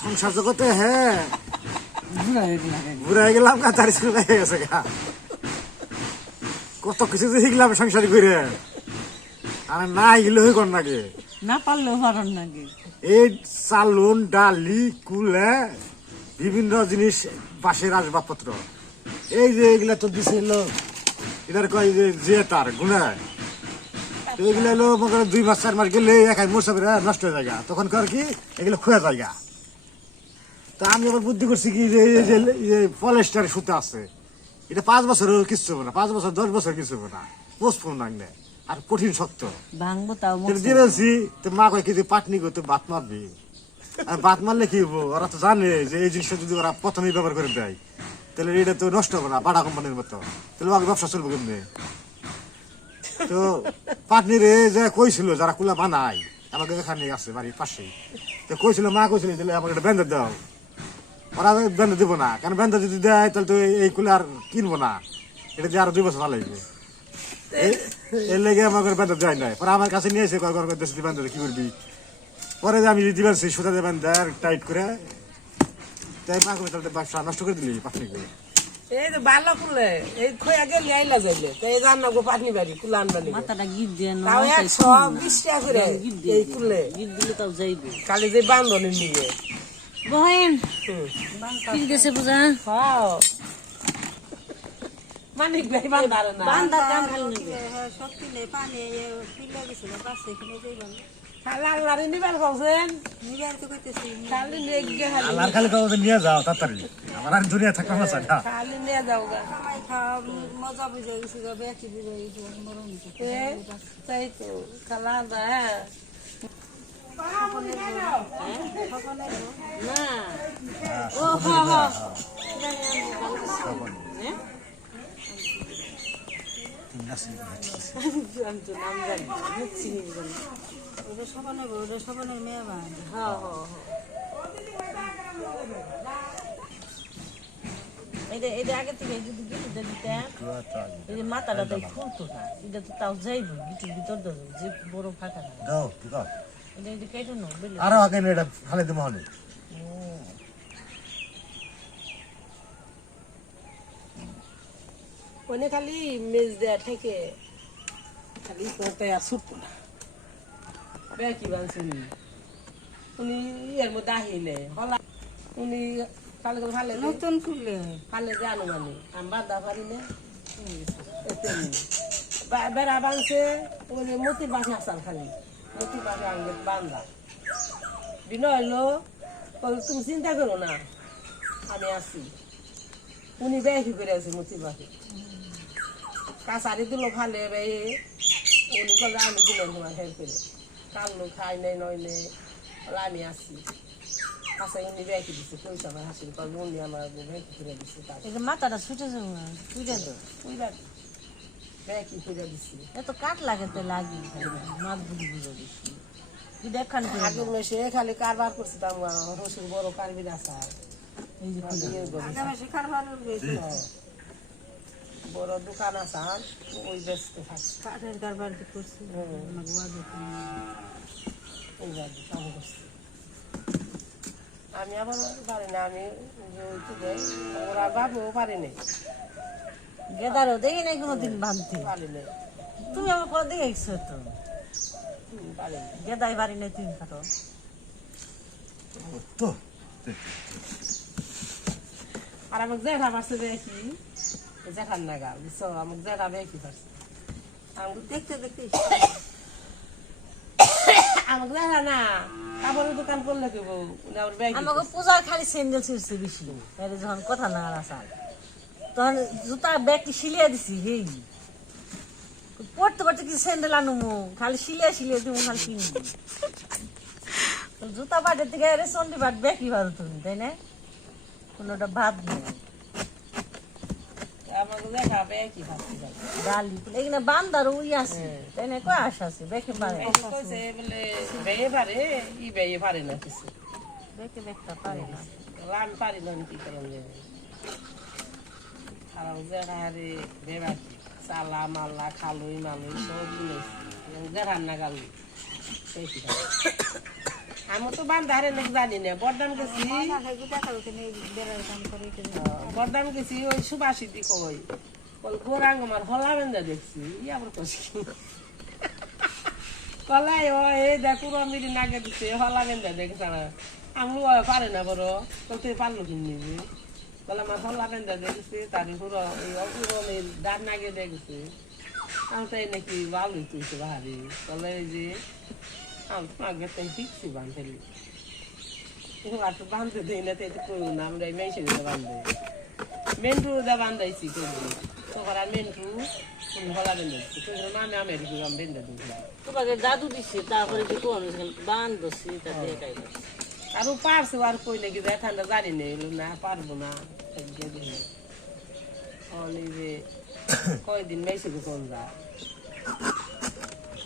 সংসার জগতে হ্যাঁ ঘুরে গেলাম না, তার স্কুল হয়ে গেছে কত কিছু শিখলাম সংসার করে, আর না এগুলো হয়ে কর নাকি না পারলেও পারন নাকি এই চালুন ডালি কুলে বিভিন্ন জিনিস বাঁশের আসবাবপত্র এই যে এগুলা তো দিছিল এটার কয় যে তার গুণা এগুলো হলো মনে 2 মাস 4 মাস গেলে একাই মোসাফির নষ্ট হয়ে যায়, তখন কর কি এগুলো খোয়া যায়। তা আমি আবার বুদ্ধি করছি কি যে পলিস্টার সুতা আছে, এটা 5 বছরের কিছু হবে না, 5 বছর 10 বছর কিছু হবে না, পোস্টফোন লাগবে আর কঠিন শক্ত ভাঙবো তাও দিয়ে বলছি তো মা কয় কি পাটনি করতে বাত মারবি, আর বাত মারলে কি হবো, ওরা তো জানে যে এই জিনিসটা যদি ওরা প্রথমেই ব্যবহার করে দেয় তাহলে এটা তো নষ্ট হবে না, বাটা কোম্পানির মতো, তাহলে ওকে ব্যবসা চলবে কেমনি। তো পাটনির যে কইছিল যারা কুলা বানায় আমাকে এখানে আছে বাড়ির পাশেই, তো কইছিল মা কইছিল তাহলে আমাকে একটা ব্যান্ডেজ দাও, ওরা ব্যান্ডেজ দিব না, কারণ ব্যান্ডেজ যদি দেয় তাহলে তো এই কুলে আর কিনবো না, এটা দিয়ে আরো 2 বছর চালাইবে, এর লেগে আমাকে ব্যান্ডেজ দেয় নাই। পরে আমার কাছে নিয়ে এসে দেশে ব্যান্ডেজ কি করবি, পরে যে আমি দিতে পারছি সুতা দিয়ে ব্যান্ডেজ টাইট করে, তাই মা কই তাহলে ব্যবসা নষ্ট করে দিলি পাটনি করে। এই তো ভালো কুলে এই খোয়া গেলে আইলা যাইলে তো এই জান না গো পাটনি বাড়ি কুলা আনবানি মাথাটা গিট দিয়ে না তাও 120 টাকা করে এই কুলে গিট দিলে তাও যাইবে খালি যে বান্ধনে নিয়ে বহেন কি দেশে বুঝা খাও মানিক ভাই বান্দার না বান্দার কাম খালি নিবে শক্তি নেই পানি পিলে গেছিল পাশে এখানে যাইবেন খালা আল্লাহরে নিবার কইছেন নিবার তো কইতেছি খালি নেগে খালি আল্লাহর খালি কাউকে নিয়ে যাও তাড়াতাড়ি, আমার আর দুনিয়া থাকতে না চাই না। খালি নিয়ে যাও গা খামাই খাওয়া মজা বুঝে গেছি গা বেশি বুঝে গেছি মরণ তাই তো খালা দা না ও হা হা ওটা সবানের ওটা সবানের মেয়ে বান হ্যাঁ এটা আগে থেকে যদি গিটুটা দিতে এই যে মাথাটা তাই খুলতো না, এটা তো তাও যাইব গিটুর ভিতর দেবো যে বড় ফাঁকা না দাও ঠিক আছে, এটা এটা কেটে নো বুঝলি আরো আগে এটা খালি দেবো হলে ওনে খালি মেজ দেয়া থেকে খালি করতে আর ছুটতো না বেকি বানছেন উনি এর মধ্যে আহিলে হলা উনি কালে ভালে নতুন খুললে ভালে জানো মানে আমি বাঁধা পারি না বেড়া বানছে ওই যে মতি বাসে আসাল খালি মতি বাসে আনবে বান্ধা বিনয় হলো তুমি চিন্তা করো না আমি আসি উনি বেকি করে আছে মতি বাসে কাছারি দিল ভালে উনি কলে আমি দিলেন তোমার হেল্প করে কাল্লু খাই নেই নয় নেই আমি আসি কাছে উনি বেঁকে দিচ্ছে পয়সা আমার হাসির কল উনি আমার বেঁকে করে দিচ্ছে এই যে মাথাটা ছুটে যাবো না তুইটা তো বেঁকে করে দিচ্ছি এত কাট লাগে তো লাগি মাছ বুঝি বুঝে দিচ্ছি তুই দেখান আগের মেসে খালি কারবার করছি তার রসুন বড় কারবির আসা এই যে আগে মাসে কারবার বড় দোকান আসান ওই বেচতে থাকছি কাঠের কারবার করছি আমি আবার পারি না, আমি ওরা বাবুও পারি না গেদারও দেখি নাই কোনোদিন বাঁধতে পারি না তুমি আমার পরে দেখেছো তো পারি না গেদাই বাড়ি নেই তুমি কাটো তো আর আমাকে জেঠা পারছে দেখি জেঠার নাগা বুঝছো আমাকে জেঠা বেশি পারছে দেখতে দেখতে আমাকে দেখা না কাপড়ের দোকান করলে কেব আবার ব্যাগ আমাকে পূজার খালি স্যান্ডেল ছিঁড়ছে বেশি তাহলে যখন কথা না আসাল তখন জুতা ব্যাগটি সিলিয়ে দিছি হেই পড়তে পড়তে কি স্যান্ডেল আনুমু খালি সিলিয়ে দিব খালি কিনবো জুতা বাটের থেকে চন্ডি বাট ব্যাগই পারো তুমি তাই না কোনোটা ভাত নেই আমাকে দেখা বেশি পারছে ডালি এখানে বান্দার ওই আছে তাই না কয় আশা আছে ব্যাগে পারে কইছে বলে বেয়ে পারে ই বেয়ে পারে না কিছু ব্যাগটা পারে না আমি পারি না কি করেন আর জেঠারে বেবাকি চালা মাল্লা খালুই মালুই সব মিলেছি জেঠার না গালু সেই আমি তো বান্ধারে লোক জানি না বরদান গেছি বরদান গেছি ওই সুবাসিতি কই বল গোরাঙ্গ আমার হলা বেন্দা দেখছি আবার কষি কলাই ও এই দেখো মিরি নাগে দিচ্ছে হলা বেন্দা দেখছ না আমি পারে না বড় বলতে পারলো কিনে বলে আমার হলা বেন্দা দেখছি তারই পুরো এই ডান নাগে দেখছি আমি তাই নাকি ভালোই তুইছে বাহারি বলে যে আমি তোমাকে তাই শিখছি বান্ধলি আর তো বাঁধতে দিই না তাই তো করবো না আমরা এই মেশিন বাঁধে মেন্টু দা বান্ধাইছি করবো তখন আর মেন্টু তুমি হলা বেঁধেছি কিন্তু মানে আমি আমি বেঁধে দিয়েছিলাম তোমাকে জাদু দিচ্ছে তারপরে কি কোন বান দছি তাতে একাই আর ও পারছে আর কই নাকি যায় ঠান্ডা জানি না এলো না পারবো না যে কয়দিন মেশিন কোন যা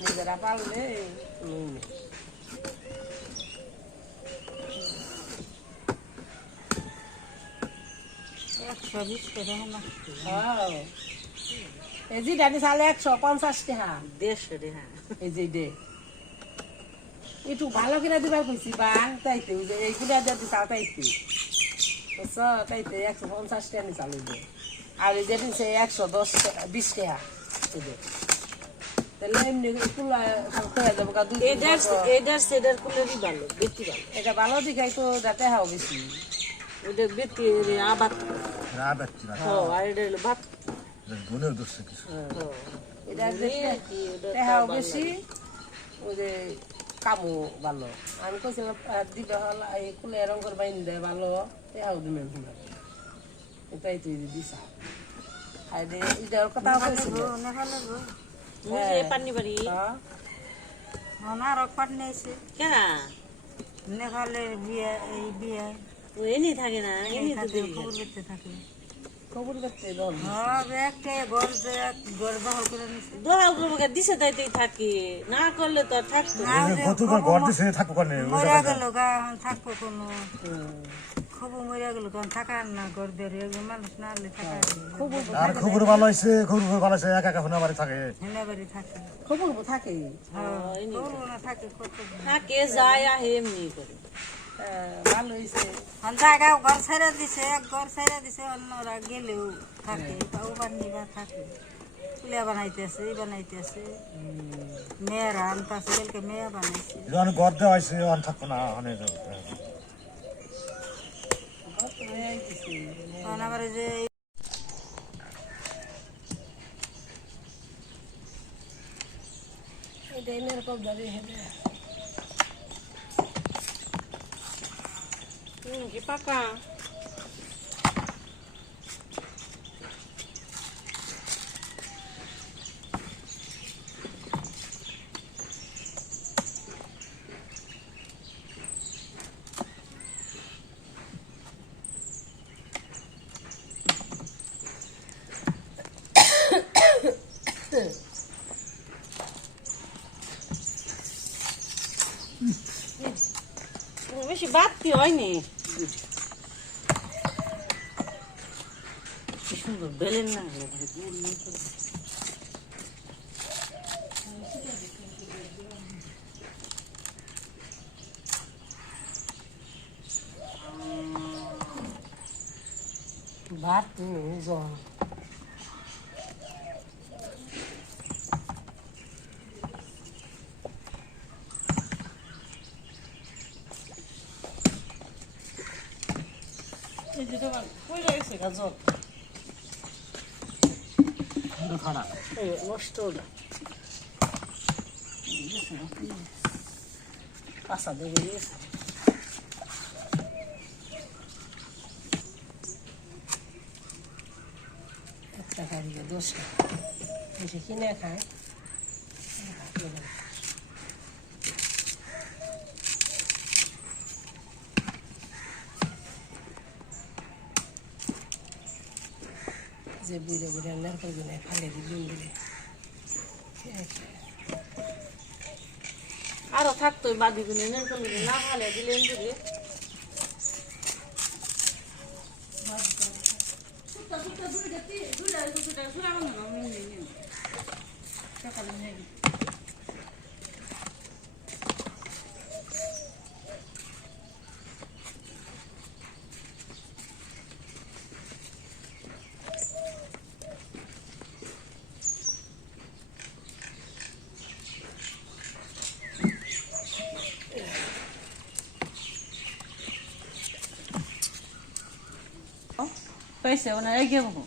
নিজেরা পারলে এই যে ডানি চালে 150 টাকা 150 টাকা এই যে দে একটু ভালো করে দিবার কইছি বা তাইতে এই কুড়া যদি চাল তাইতে বুঝছো তাইতে 150 টাকা নি চালু দে আর এই যেদিন সে 120 টাকা দে তাহলে এমনি কুলা খাওয়া যাবো কা দুই এডার সেডার কুলেরই ভালো বেশি ভালো এটা ভালো দিকাই তো দাতে হাও বেশি ওটা বেশি আবাদ রাবেত কি আর এটা হলো ভাত গুণের দোষে কিছু এটা দেখতে হাও বেশি ওই যে কামু ভালো আমি কইছিলাম দিবে হল এই কুলে রং করে বাইন দেয় ভালো হাও দিবে এটাই তুই দিছা আর এটার কথা কইছিল মুজে পানি বাড়ি ওনার অপার নেইছে কেনা নেপালের বিয়ে এই বিয়ে ও এনি থাকে না এনি তো দেরি খবর করতে থাকে খবর করতে দল একটা ঘর যে ঘর দখল করে নিছে দোয়া উপরে দিছে তাইতেই থাকে না করলে তো আর থাকতো না। গতকাল ঘর দিছে থাকবো কেন মরিয়া গেল গা থাকবো কোনো খবর মরিয়া গেল কারণ থাকার না ঘর দেরে একজন মানুষ না হলে থাকার আর খবর ভালো হয়েছে খবর ভালো হয়েছে একা একা ফোনে বাড়ি থাকে হেনা বাড়ি থাকে খবর থাকে খবর না থাকে কত থাকে যায় আহে এমনি করে ভালো হয়েছে জায়গা ঘর ছাইরা দিছে এক ঘর ছাইরা দিছে অন্যরা গেলেও থাকে ওবার নিবা থাকে চুলিয়া বানাইতেছে এই বানাইতেছে মেয়েরা আনতাছে কালকে মেয়ে বানাইছে যখন ঘর দেওয়া হয়েছে অন থাকবো না অনেক তখন আবার এই যে এটা এরকম দাঁড়িয়ে হেঁটে কি পাকা বেশি বাড়তি হয়নি কি সুন্দর বেলেন না ভাত জল এই যে তোমার কই রয়েছে গাজর খানা এই নষ্ট না কাঁচা দেবে টাকা দিয়ে 10 টাকা বেশি কিনে খায় যে বুড়ে বুড়ে নারকেল গুনে ফালে দিন দিলে আরো থাকতো বাদি গুনে না ভালে দিলেন যদি পাইছে ওনার এগিয়ে বকো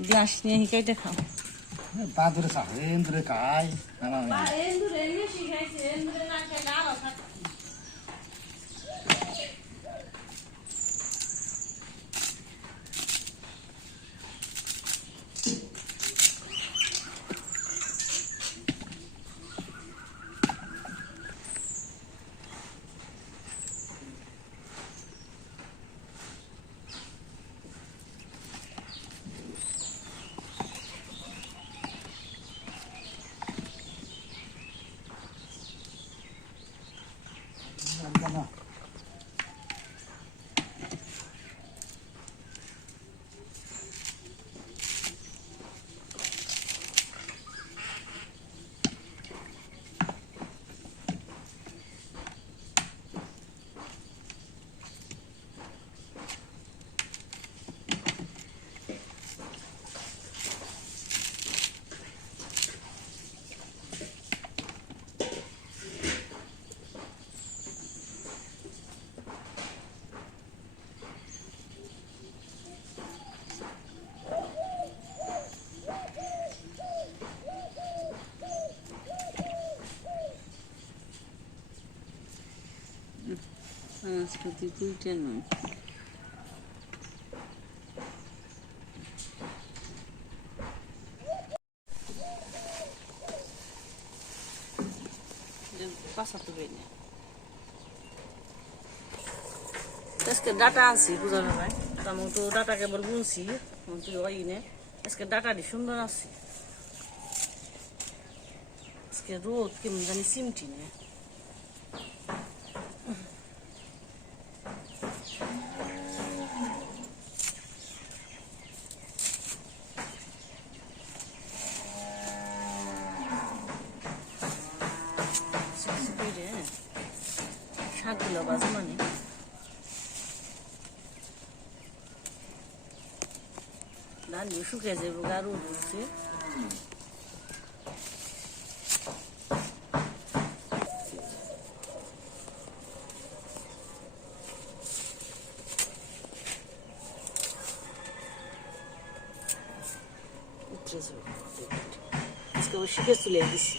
গ্লাস নিয়ে হিকাইতে খাও বাদুরে চা এন্দুরে খাই আজকে দুইটা নয় পাশাতে বেরিয়ে আজকে ডাটা আনছি বুঝানো যায় আমি তো ডাটা কেবল বুনছি তুই ওই নে আজকে ডাটাটি সুন্দর আছে আজকে রোদ কেমন জানি সিমটি নে শাকগুলো বাজে মানে ধান শুকিয়ে যাবো গারু উঠছে আজকে শিখে চলে দিচ্ছি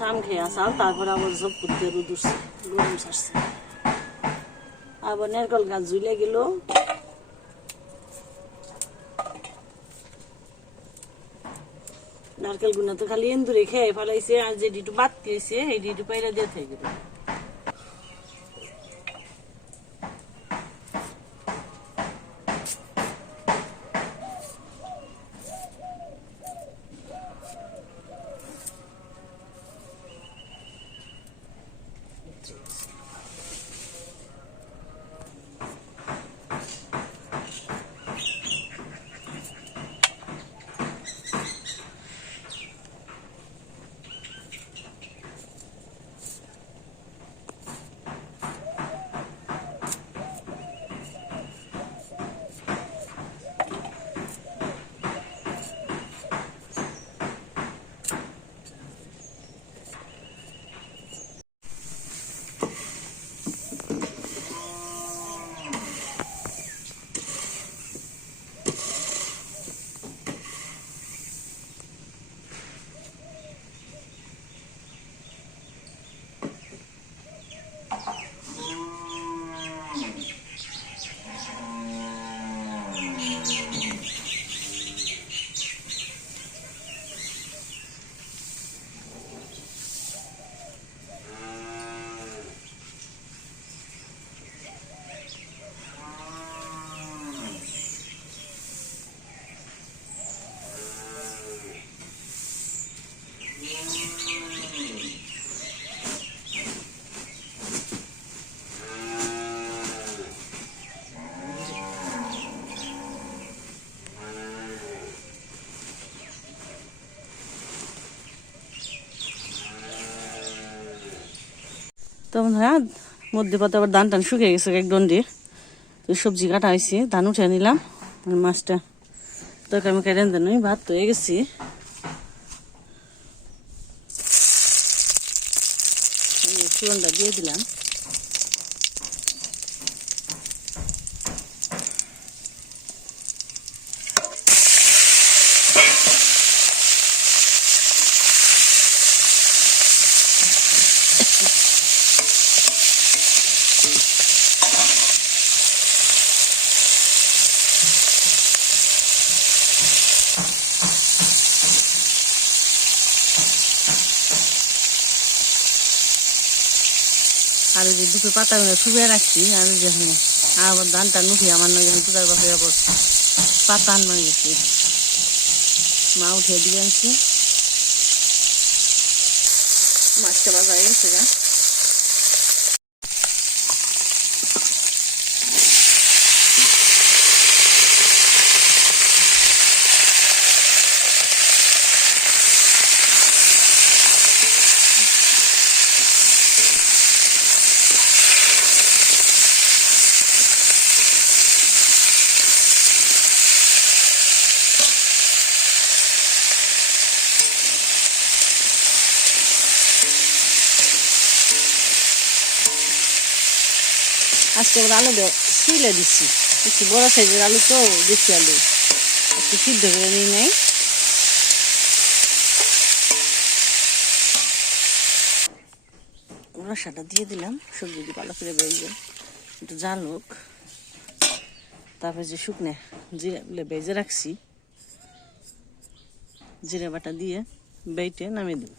সাম খেয়ে আসাম তারপর আবার সব করতে রুদুরছে গরম ছাড়ছে আবার নারকেল গাছ ঝুলে গেল নারকেল গুনা তো খালি এন্দুরে খেয়ে ফেলাইছে আর যে ডিটু বাদ দিয়েছে এই ডিটু পাইরা দিয়ে থেকে গেল তখন হ্যাঁ মধ্যে পথে আবার ধান টান শুকিয়ে গেছে এক দণ্ডে, তো সবজি কাটা হয়েছে, ধান উঠে নিলাম, মাছটা তরকারি আমি কেটে দেন, ভাত তো হয়ে গেছি। চুরনটা দিয়ে দিলাম। আর যে দুটো পাতাগুলো শুকিয়ে রাখছি, আর যখন আবার ধানটা নুখি আমার নয় যখন তুলার বাপে আবার পাতা আনবার গেছি, মা উঠে দিয়ে আনছি। মাছটা বাজা হয়ে গেছে গা। আজকে আবার আলু শিলে দিচ্ছি, একটু বড় সাইজের আলু তো, দেশি আলু একটু সিদ্ধ করে নিয়ে নেই। রসাটা দিয়ে দিলাম, সবজি দিয়ে ভালো করে বেজে একটু জাল হোক। তারপরে যে শুকনো জিরাগুলো বেজে রাখছি, জিরা বাটা দিয়ে বেটে নামিয়ে দেব।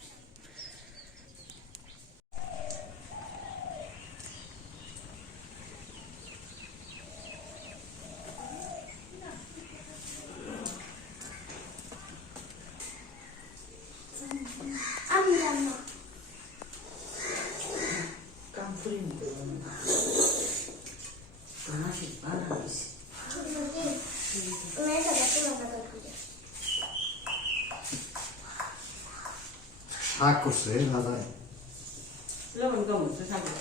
শাক করছে দাদাই, লবণ কম হচ্ছে শাকে।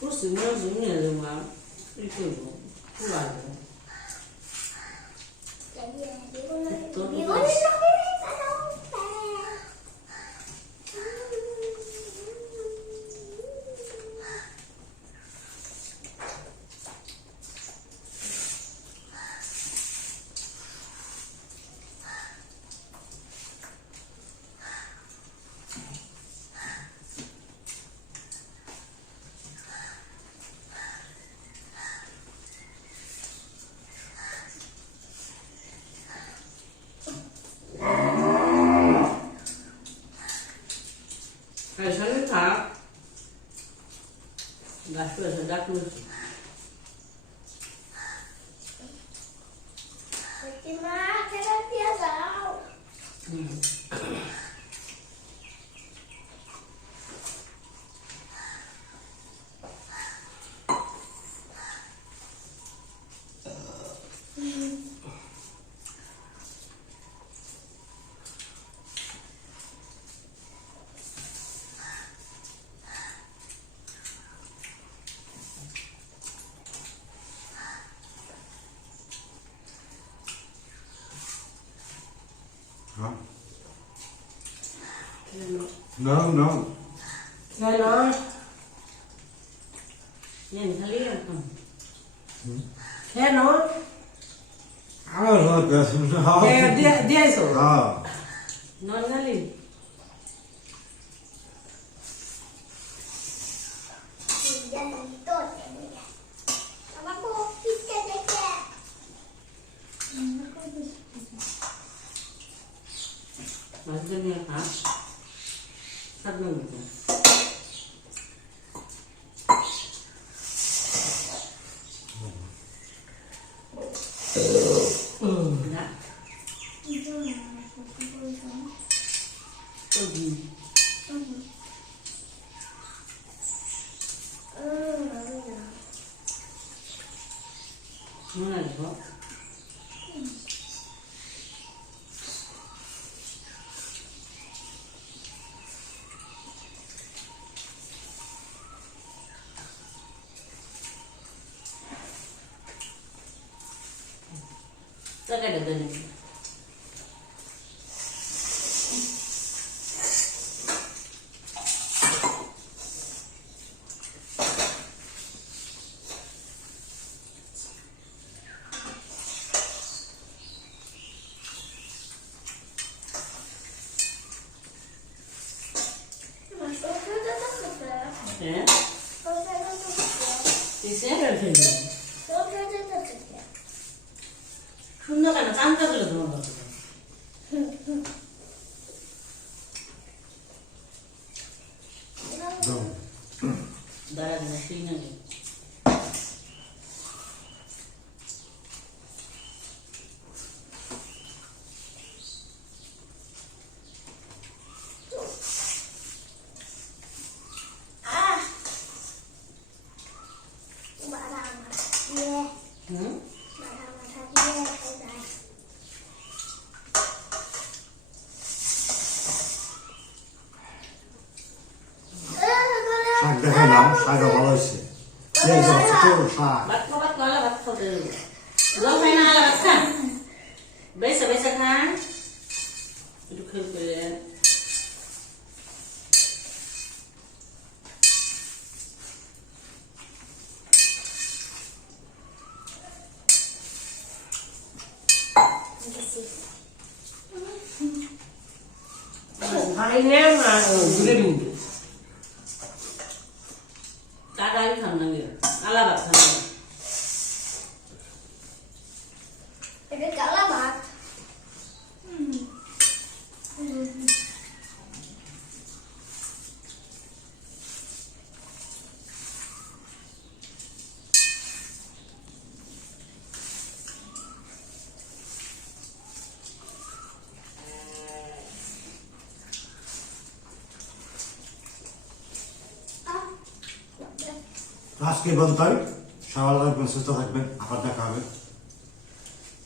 করছি মনে নিয়ে যাবো, কি করবো, খুব আসবে। Saya tak gas tu sedap tu. Huh? No, no. Hello. Yang kalian tu. Hello. I don't know that. Dia itu. Ah. Non kali. Masih ni apa? Satu minit. Nak? Mana tu? টাকাটা দেন হ্যাঁ সুন্দর কেন চান্দা গুলো তোমার দাঁড়া না সেই না শাক দেখাইলাম, শাকও ভালো হয়েছে। পেঁয়াজ আছে তো, শাক। ভাত খাওয়ালে ভাত খাওয়াতে জল খাই না ভাত খান বেসা বেসা খান একটু খেয়ে করে ভাই নে না ঘুরে দিন টাকাই খান না আলা ভাত খান এটা কালা ভাত আজকে বলতাম সবাই সুস্থ থাকবেন, আবার দেখা হবে।